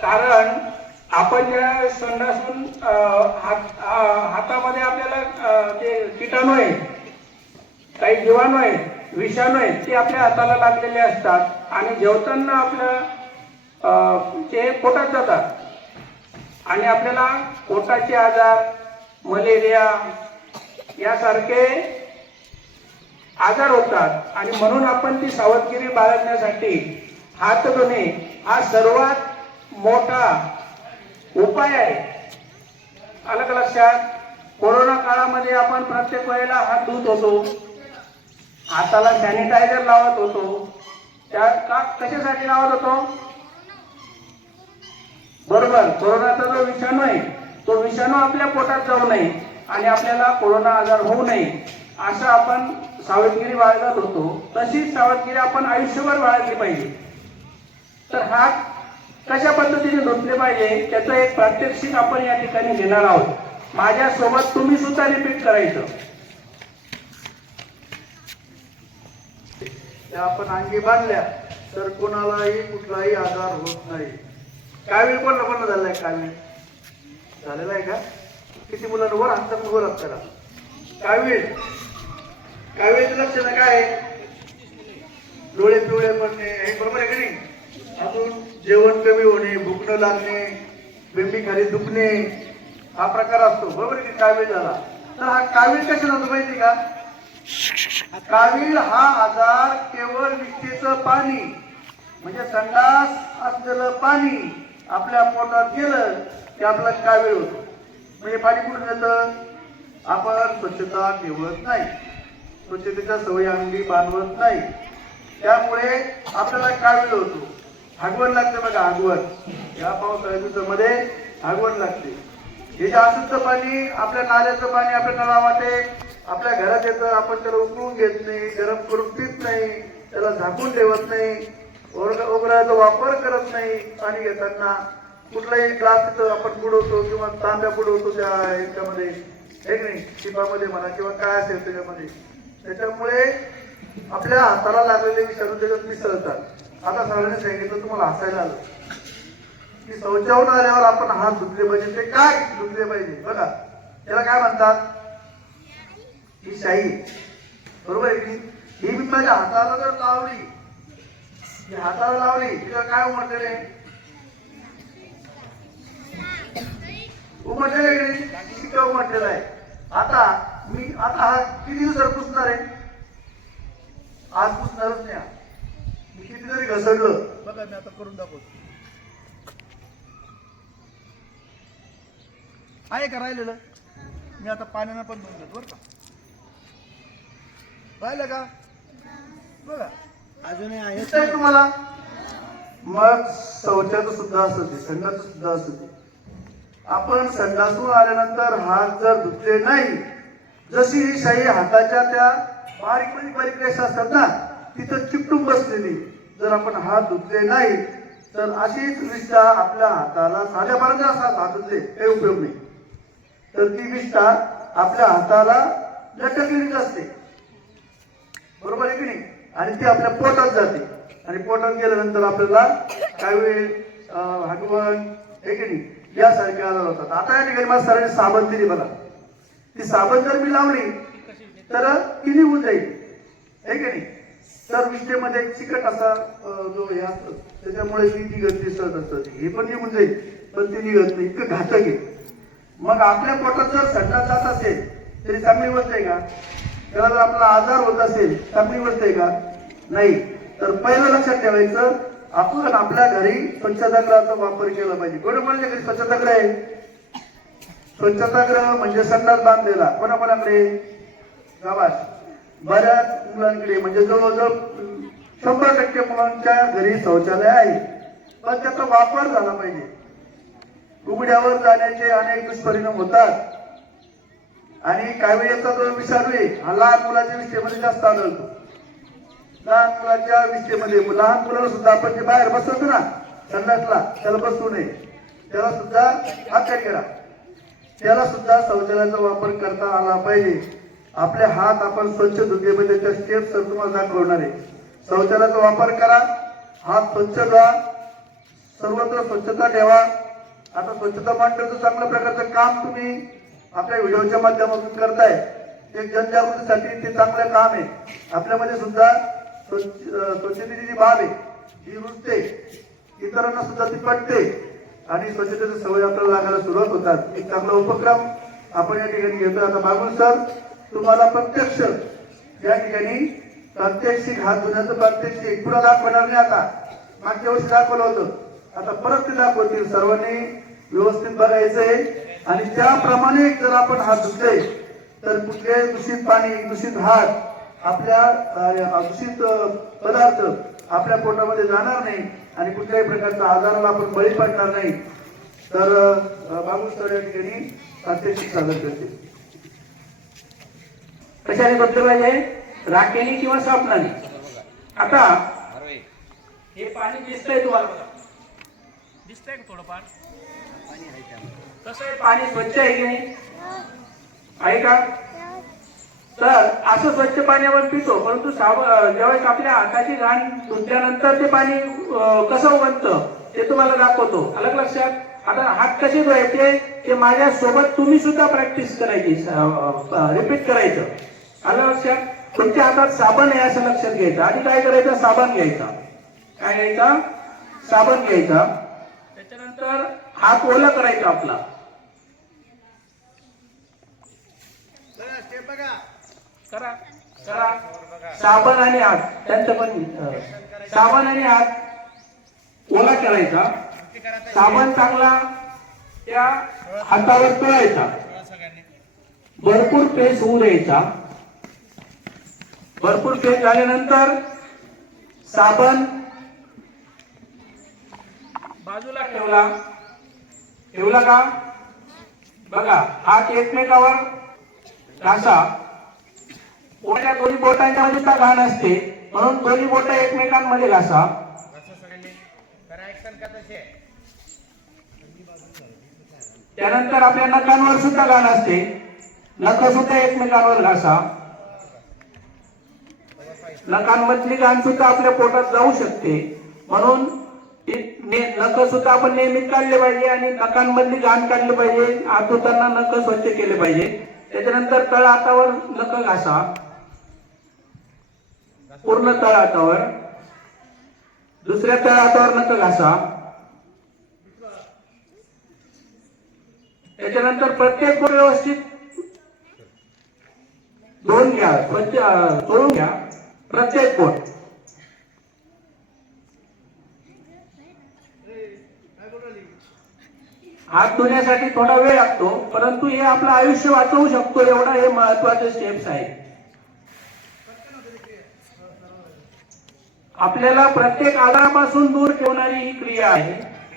कारण आपण ज्या संडासून हात हातामध्ये आपल्याला जे किटाणू आहे काही जीवाणू आहेत विषाणू आहेत ते आपल्या हाताला लागलेले असतात आणि जेवताना आपलं ते पोटात जातात. आणि आपल्याला पोटाचे आजार मलेरिया यासारखे आजार होतात. आणि म्हणून आपण ती सावधगिरी बाळगण्यासाठी हात धुणे हा सर्वात मोठा उपाय आहे. अलग लक्षात कोरोना काळामध्ये आपण प्रत्येक वेळेला हात धुत होतो. हाताला सॅनिटायझर लावत होतो. त्या का कशासाठी लावत होतो? बरोबर कोरोनाचा जो विषाणू आहे तो विषाणू आपल्या पोटात जाऊ नये आणि आपल्याला कोरोना आजार होऊ नये असं आपण सावधगिरी बाळगत होतो. तशीच सावधगिरी आपण आयुष्यभर बाळगली पाहिजे. तर हा कशा पद्धतीने धुतले पाहिजे त्याचं एक प्रात्यक्षिक आपण या ठिकाणी घेणार आहोत. माझ्यासोबत तुम्ही सुद्धा रिपीट करायचं. त्या आपण अंगी बांधल्या तर कोणालाही कुठलाही आजार होत नाही. कावीळ कोणा कोणा झालाय कावीळ? झालेला आहे का? किती मुलांना वर हात वर काय करा कावीळ. कावीळचं लक्षणं काय डोळे पिवळे पडणे हे बरोबर आहे का नाही? अजून जेवण कमी होणे भूक न लागणे बेंबी खाली दुखणे हा प्रकार असतो. बरोबर की कावीळ झाला? तर हा कावीळ कशाला होतो माहिती का? कावीळ हा आजार केवळ विष्ठेचं पाणी म्हणजे संडास असलेलं पाणी आपल्या पोटात गेलं की आपलं कावीळ होतो. म्हणजे पाणी कुठून येतं? आपण स्वच्छता ठेवत नाही. स्वच्छतेच्या सवयी अंगी बांधवत नाही. त्यामुळे आपल्याला कावीळ होतो. हागवण लागते बघा आगवण. या पावसाळ्या दिवसामध्ये आगवण लागते. हे जे अशुद्ध पाणी आपल्या नाल्याचं पाणी आपल्या नळावाटे आपल्या घरात येतं आपण त्याला उकळून घेत नाही गरम करून पित नाही त्याला झाकून ठेवत नाही ओरग- ओगराचा वापर करत नाही पाणी घेताना कुठलाही ग्लास आपण बुडवतो किंवा तांब्या बुडवतो त्या ह्याच्यामध्ये हे नाही? शिपामध्ये म्हणा किंवा काय असेल त्याच्यामध्ये. त्याच्यामुळे आपल्या हाताला लागलेले विषाणू त्याच्यात मिसळतात. आता सगळ्यांनी सांगितलं तुम्हाला हसायला आलं. की शौचावून आल्यावर आपण हात धुतले पाहिजे ते काय धुतले पाहिजे? बघा त्याला काय म्हणतात? ही शाही बरोबर आहे की? ही मी माझ्या हाताला जर लावली ही हाताला लावली तिला काय उमटलेले उमटलेले की नाही? शिक्का उमटलेला आहे. आता मी आता हा किती दिवसात पुसणार आहे? आज पुसणारच नाही घसरलं बघा मी आता करून दाखवतो. आहे का राहिलेलं? मी आता पाण्यानं पण धुवून देतो बरं का? राहिलं का? बघा. अजूनही आहे. तुम्हाला? मग शौचाचं सुद्धा असू दे संडाचं सुद्धा असू दे. आपण संडासून आल्यानंतर हात जर धुतले नाही जशी ही शाई हाताच्या त्या बारीक बारीक बारीक रेषा असतात ना तिथं चिकटून बसलेली. जर आपण हात धुतले नाही तर अशीच विष्ठा आपल्या हाताला साध्यापर्यंत असतात हात धुतले काही उपयोग नाही. तर ती विष्ठा आपल्या हाताला लटकलेलीच असते. बरोबर आहे की नाही? आणि ती आपल्या पोटात जाते. आणि पोटात गेल्यानंतर आपल्याला काही वेळ हगवण हे की नाही यासारखे आजार होतात. आता या ठिकाणी मला सरांनी साबण दिली मला ती साबण जर मी लावली तर ती निघून जाईल? हे की नाही? तर विष्ठेमध्ये एक चिकट असा जो हे असतो त्याच्यामुळे ती निघत ती सहज असतं. हे पण निघून जाईल पण ती निघत नाही. इतकं घातक आहे. मग आपल्या पोटात जर संडास जात असेल तरी चांगली गोष्ट आहे का? त्याला जर आपला आजार होत असेल चांगली गोष्ट आहे का? नाही. तर पहिलं लक्षात ठेवायचं आपण आपल्या घरी स्वच्छतागृहाचा वापर केला पाहिजे. कोणी कोणाच्या घरी स्वच्छतागृह आहे? स्वच्छतागृह म्हणजे संडास बांधलेला. कोणाकोणाकडे? गावात. बऱ्याच मुलांकडे म्हणजे जवळजवळ शंभर टक्के मुलांच्या घरी शौचालय आहे. पण त्याचा वापर झाला पाहिजे. उघड्यावर जाण्याचे अनेक दुष्परिणाम होतात. आणि काही याचा जो विषाणू आहे हा लहान मुलाच्या विषयामध्ये जास्त आढळतो. लहान मुलाच्या विषयामध्ये लहान मुलाला सुद्धा आपण जे बाहेर बसवतो ना संडासला त्याला बसू नये. त्याला सुद्धा हात करा. त्याला सुद्धा शौचालयाचा वापर करता आला पाहिजे. आपले हात आपण स्वच्छ धुतले पाहिजे त्या स्टेप सर तुम्हाला दाखवणार आहे. शौचालयाचा वापर करा हात स्वच्छ धुवा सर्वत्र स्वच्छता ठेवा. आता स्वच्छता मंडळाचं चांगल्या प्रकारचं काम तुम्ही आपल्या व्हिडिओच्या माध्यमातून करताय. ते जनजागृतीसाठी ते चांगलं काम आहे. आपल्यामध्ये सुद्धा स्वच्छ स्वच्छतेची जी बाब आहे ही रुजते इतरांना सुद्धा ती पटते. आणि स्वच्छतेची सवय आपल्याला लागायला सुरुवात होतात. एक चांगला उपक्रम आपण या ठिकाणी घेतोय. आता मागून सर तुम्हाला प्रत्यक्ष या ठिकाणी प्रात्यक्षिक हात धुण्याचं प्रात्यक्षिक पुन्हा दाखवणार नाही आता. मागच्या वर्षी दाखवलं होतं. आता परत ते दाखवतील. सर्वांनी व्यवस्थित बघायचंय आणि त्याप्रमाणे जर आपण हात धुतले तर कुठल्याही दूषित पाणी दूषित हात आपल्या दूषित पदार्थ आपल्या पोटामध्ये जाणार नाही आणि कुठल्याही प्रकारच्या आजाराला आपण बळी पडणार नाही. तर बाबू सर या ठिकाणी प्रात्यक्षिक सादर करतील. कशाने बदल पाहिजे? राखेने किंवा साबणाने आता हे पाणी दिसतंय तुम्हाला दिसतंय का थोडंफार? कसं आहे? पाणी स्वच्छ आहे की नाही? आहे का? तर असं स्वच्छ पाणी आपण पितो परंतु साब ज्यावेळेस आपल्या हाताची घाण धुतल्यानंतर ते पाणी कसं बनतं ते तुम्हाला दाखवतो. अलग लक्षात. आता हात कसे धुवायचे? ते माझ्या सोबत तुम्ही सुद्धा प्रॅक्टिस करायची रिपीट करायचं. आलं लक्षात? तुमच्या हातात साबण आहे असं लक्षात घ्यायचं. आणि काय करायचं? साबण घ्यायचा. काय घ्यायचा? साबण घ्यायचा. त्याच्यानंतर हात ओला करायचा आपला. करा. करा. साबण आणि हात. त्यांचं पण साबण आणि हात ओला करायचा. साबण चांगला त्या हातावर तळायचा. भरपूर पेस्ट होऊ द्यायचा. भरपूर पेस्ट झाल्यानंतर साबण बाजूला ठेवला. ठेवला का? बघा हात एकमेकावर घासा. बोटाच्या दोन्ही बोटांच्या मध्ये का घाण असते. म्हणून दोन्ही बोट एकमेकांमध्ये घासा. त्यानंतर आपल्या नखांवर सुद्धा घाण असते. नख सुद्धा एकमेकांवर घासा. नकांमधली घाण सुद्धा आपल्या पोटात जाऊ शकते. म्हणून नख सुद्धा आपण नेहमी काढले पाहिजे आणि नकांमधली घाण काढली पाहिजे. हात नक नख स्वच्छ केले पाहिजे. त्याच्यानंतर तळ हातावर नख घासा. पूर्ण तळ हातावर दुसऱ्या तळ हातावर नख घासा. त्याच्यानंतर प्रत्येक व्यवस्थित धुवून घ्या. स्वच्छ चोळून घ्या. प्रत्येक बोट हात धुण्यासाठी थोडा वेळ लागतो परंतु हे आपलं आयुष्य वाचवू शकतो एवढा हे महत्त्वाचे स्टेप्स आहेत. आपल्याला प्रत्येक आजारापासून दूर ठेवणारी ही क्रिया आहे.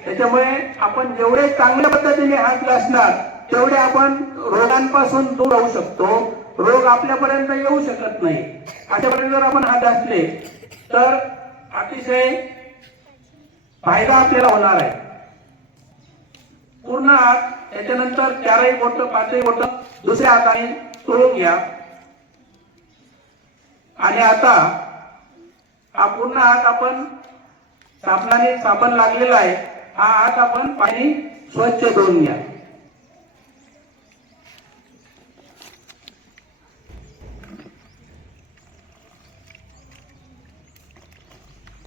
त्याच्यामुळे आपण जेवढे चांगल्या पद्धतीने हात घासणार तेवढे आपण रोगांपासून दूर राहू शकतो. रोग आपल्यापर्यंत येऊ शकत नाही. अशापर्यंत जर आपण हात घासले तर अतिशय फायदा आपल्याला होणार आहे. पूर्ण हात त्याच्यानंतर चारही बोट पाचही बोट दुसऱ्या हाताने तोडून घ्या. आणि आता हा पूर्ण हात आपण साबणाने साबण लागलेला आहे. हा हात आपण पाणी स्वच्छ धुवून घ्या.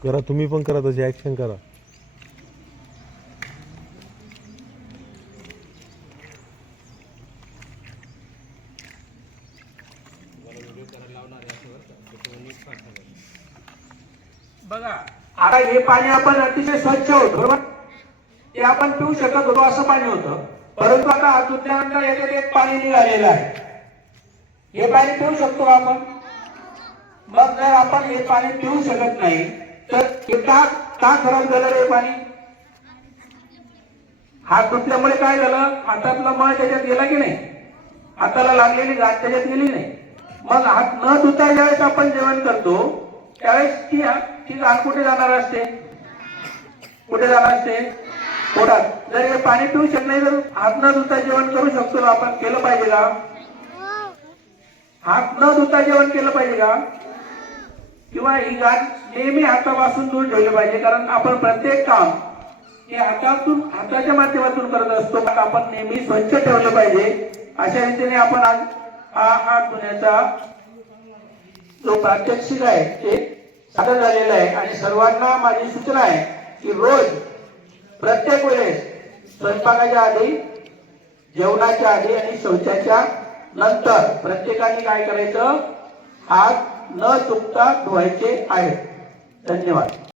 करा तुम्ही पण करा तशी ॲक्शन करा. बघा आता हे पाणी आपण अतिशय स्वच्छ होतो बरोबर? ते आपण पिऊ शकत होतो असं पाणी होतं. परंतु आता अजून धुतल्यानंतर याच्यात एक पाणी निघालेलं आहे. हे पाणी पिऊ शकतो का आपण? मग जर आपण हे पाणी पिऊ शकत नाही तर हे का का खराब झालं रे पाणी. हात धुतल्यामुळे काय झालं? हातातला मळ त्याच्यात गेला की नाही? हाताला लागलेली गाठ त्याच्यात गेली नाही. मग हात न धुता ज्यावेळेस आपण जेवण करतो त्यावेळेस ती ती गाठ कुठे जाणार असते? कुठे जाणार असते? पोटात. जर हे पाणी पिऊ शकत नाही तर हात न धुता जेवण करू शकतो आपण? केलं पाहिजे का? हात न धुता जेवण केलं पाहिजे का? किंवा ही गाठ नेहमी हातापासून दूर ठेवली पाहिजे कारण आपण प्रत्येक काम हे हातातून हाताच्या माध्यमातून करत असतो. आपण नेहमी स्वच्छ ठेवलं पाहिजे. अशा रीतीने आपण आज हा हा धुण्याचा जो प्रात्यक्षिक आहे ते सादर झालेलं आहे. आणि सर्वांना माझी सूचना आहे की रोज प्रत्येक वेळेस स्वयंपाकाच्या आधी जेवणाच्या आधी आणि शौचाच्या नंतर प्रत्येकाने काय करायचं? हात न चुकता धुवायचे आहेत. धन्यवाद.